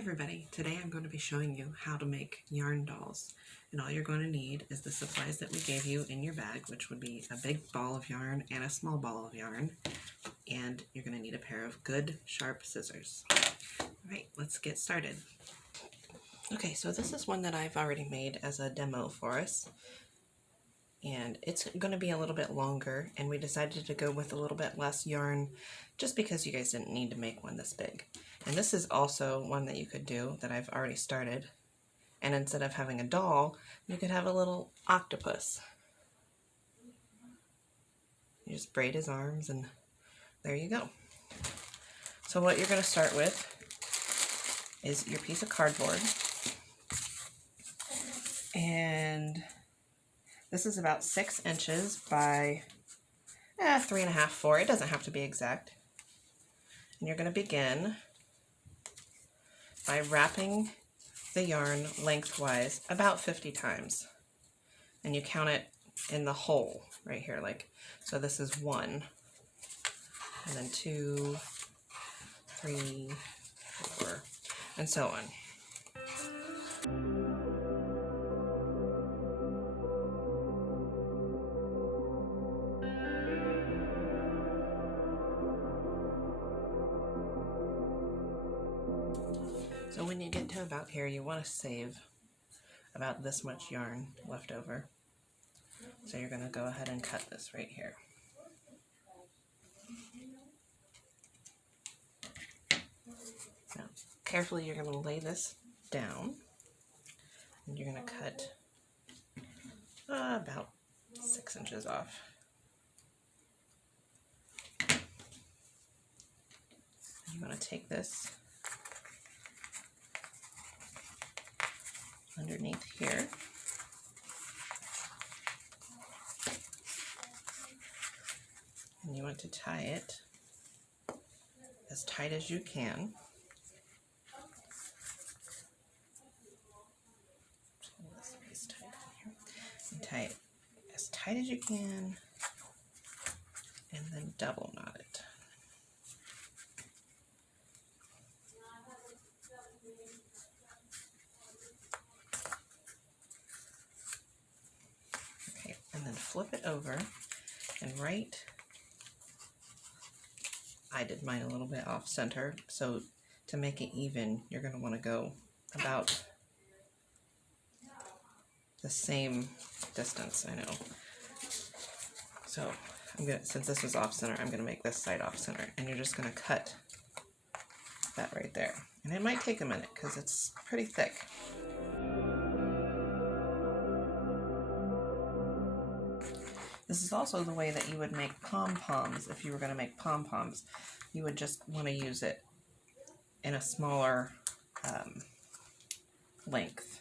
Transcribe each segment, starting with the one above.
everybody, today I'm going to be showing you how to make yarn dolls, and all you're going to need is the supplies that we gave you in your bag, which would be a big ball of yarn and a small ball of yarn, and you're going to need a pair of good sharp scissors. Alright, let's get started. Okay, so this is one that I've already made as a demo for us, and it's going to be a little bit longer, and we decided to go with a little bit less yarn just because you guys didn't need to make one this big. And this is also one that you could do that I've already started, and instead of having a doll, you could have a little octopus. You just braid his arms and there you go. So what you're going to start with is your piece of cardboard, and this is about 6 inches by 3.5, 4. It doesn't have to be exact. And you're going to begin by wrapping the yarn lengthwise about 50 times. And you count it in the hole right here, like, so this is 1, and then 2, 3, 4, and so on. So when you get to about here, you want to save about this much yarn left over. So you're going to go ahead and cut this right here. Now, carefully you're going to lay this down, and you're going to cut about 6 inches off. You want to take this underneath here, and you want to tie it as tight as you can. Pull this piece tight here, and tie it as tight as you can, and then double knot it. And then flip it over, and I did mine a little bit off center, so to make it even, you're going to want to go about the same distance, I know. So since this was off center, I'm going to make this side off center, and you're just going to cut that right there. And it might take a minute because it's pretty thick. This is also the way that you would make pom-poms. If you were going to make pom-poms, you would just want to use it in a smaller length.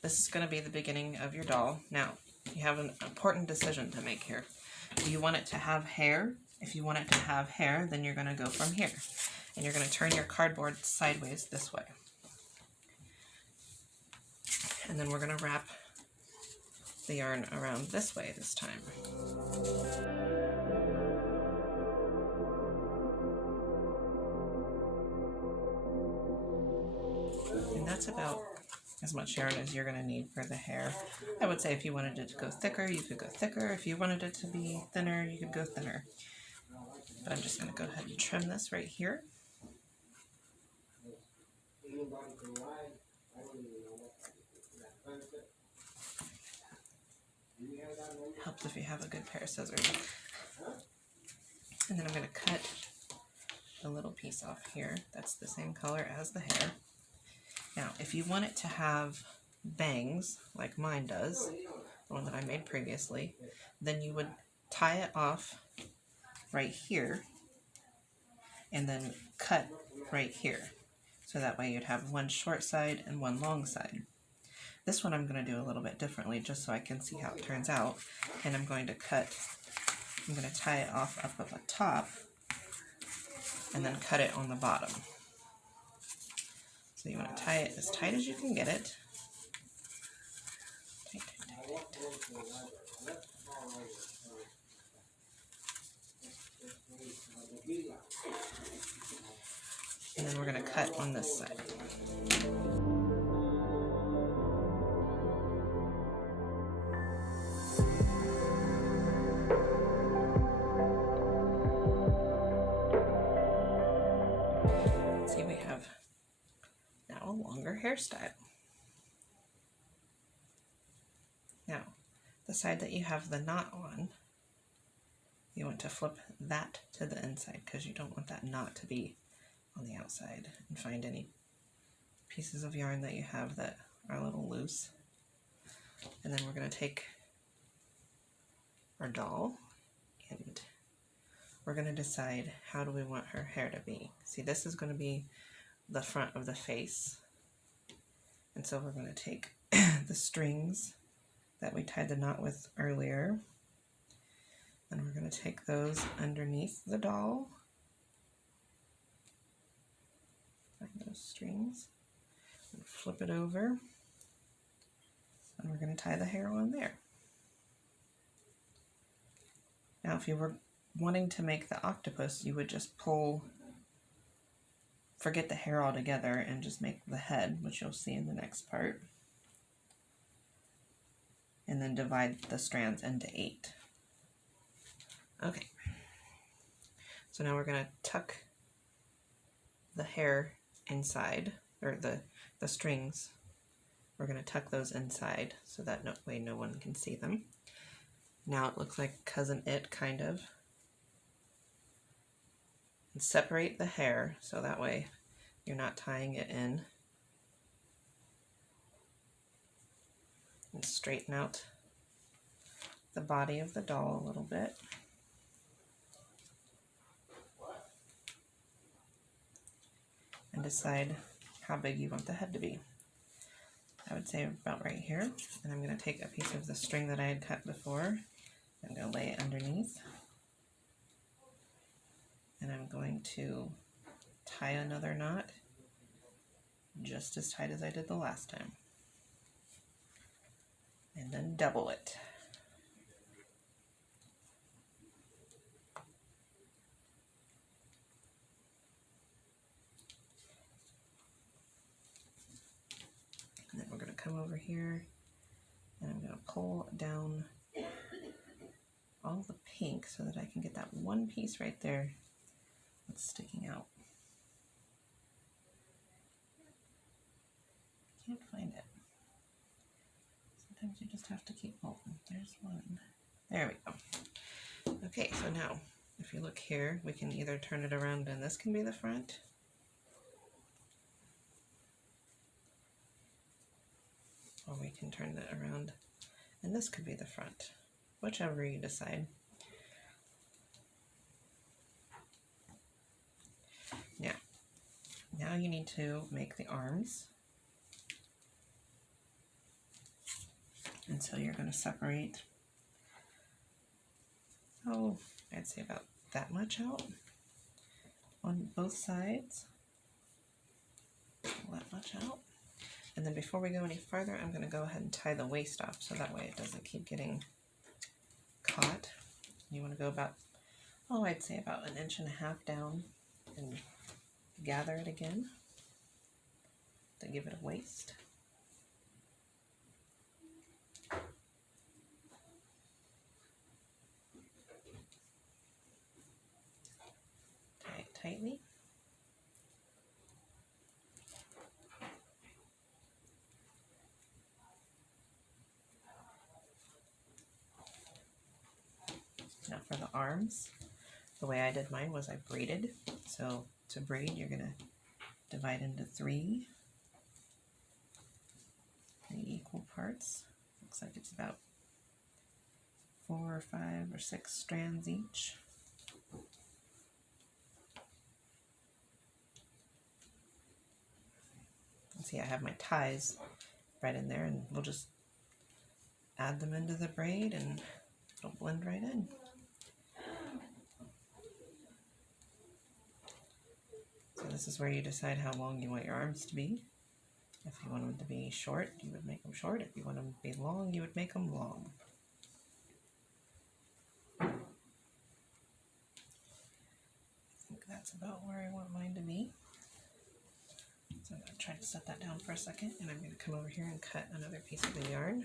This is going to be the beginning of your doll. Now, you have an important decision to make here. Do you want it to have hair? If you want it to have hair, then you're going to go from here. And you're going to turn your cardboard sideways this way. And then we're going to wrap the yarn around this way this time. And that's about as much yarn as you're going to need for the hair. I would say if you wanted it to go thicker, you could go thicker. If you wanted it to be thinner, you could go thinner. But I'm just going to go ahead and trim this right here. Helps if you have a good pair of scissors. And then I'm going to cut a little piece off here that's the same color as the hair. Now, if you want it to have bangs, like mine does, the one that I made previously, then you would tie it off right here and then cut right here. So that way you'd have one short side and one long side. This one I'm going to do a little bit differently just so I can see how it turns out. And I'm going to tie it off up at the top and then cut it on the bottom. So you want to tie it as tight as you can get it. Tight, tight, tight, tight. And then we're going to cut on this side. See, we have now a longer hairstyle. Now, the side that you have the knot on, you want to flip that to the inside because you don't want that knot to be on the outside, and find any pieces of yarn that you have that are a little loose. And then we're going to take our doll and we're going to decide how do we want her hair to be. See, this is going to be the front of the face. And so we're going to take the strings that we tied the knot with earlier, and we're going to take those underneath the doll. Find those strings, and flip it over, and we're going to tie the hair on there. Now, if you were wanting to make the octopus, you would just forget the hair altogether and just make the head, which you'll see in the next part. And then divide the strands into 8. Okay. So now we're going to tuck the hair inside, or the strings. We're going to tuck those inside so that no one can see them. Now it looks like Cousin It, kind of. And separate the hair so that way you're not tying it in. And straighten out the body of the doll a little bit. And decide how big you want the head to be. I would say about right here. And I'm going to take a piece of the string that I had cut before. I'm going to lay it underneath. And I'm going to tie another knot just as tight as I did the last time. And then double it. And then we're going to come over here and I'm going to pull down all the pink so that I can get that one piece right there that's sticking out. Can't find it. Sometimes you just have to keep, oh, there's one. There we go. Okay, so now, if you look here, we can either turn it around and this can be the front. Or we can turn it around and this could be the front. Whichever you decide. Now you need to make the arms. And so you're going to separate, oh, I'd say about that much out on both sides. That much out. And then before we go any further, I'm going to go ahead and tie the waist off so that way it doesn't keep getting caught. You want to go about, oh, I'd say about 1.5 inches down and gather it again to give it a waist. Tie it tightly. Now for the arms, the way I did mine was I braided. So to braid, you're going to divide into 3 equal parts. Looks like it's about 4 or 5 or 6 strands each. And see, I have my ties right in there, and we'll just add them into the braid and it'll blend right in. So this is where you decide how long you want your arms to be. If you want them to be short, you would make them short. If you want them to be long, you would make them long. I think that's about where I want mine to be. So I'm going to try to set that down for a second, and I'm going to come over here and cut another piece of the yarn.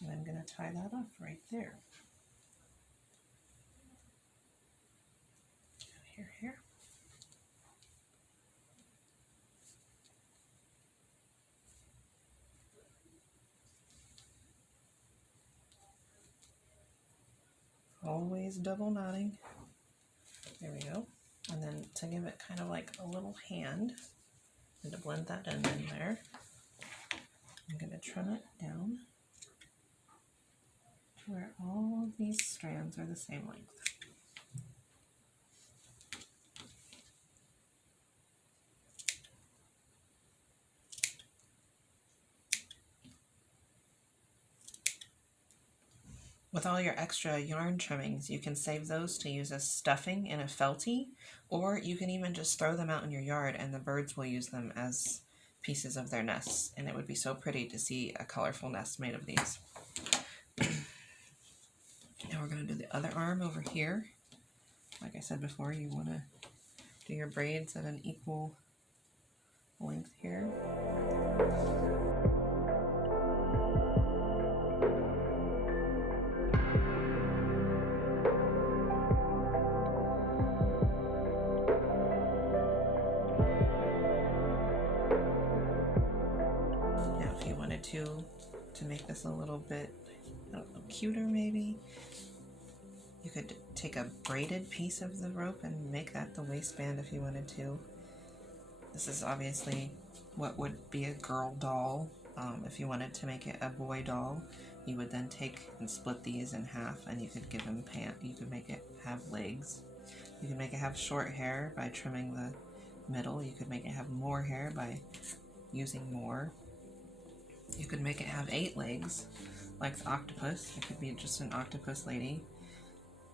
And I'm going to tie that off right there. Here. Always double knotting. There we go. And then to give it kind of like a little hand, and to blend that in there, I'm going to trim it down to where all of these strands are the same length. With all your extra yarn trimmings, you can save those to use as stuffing in a felty, or you can even just throw them out in your yard and the birds will use them as pieces of their nests, and it would be so pretty to see a colorful nest made of these. Now we're going to do the other arm over here. Like I said before, you want to do your braids at an equal length here. To make this a little bit, I don't know, cuter maybe, you could take a braided piece of the rope and make that the waistband if you wanted to. This is obviously what would be a girl doll. If you wanted to make it a boy doll, you would then take and split these in half, and you could give them pants. You could make it have legs. You could make it have short hair by trimming the middle. You could make it have more hair by using more. You could make it have 8 legs, like the octopus. It could be just an octopus lady.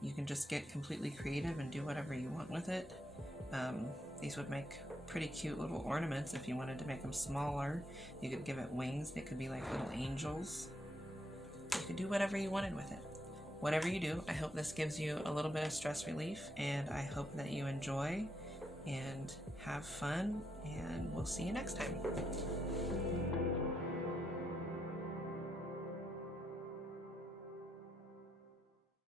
You can just get completely creative and do whatever you want with it. These would make pretty cute little ornaments if you wanted to make them smaller. You could give it wings. They could be like little angels. You could do whatever you wanted with it. Whatever you do, I hope this gives you a little bit of stress relief, and I hope that you enjoy and have fun, and we'll see you next time.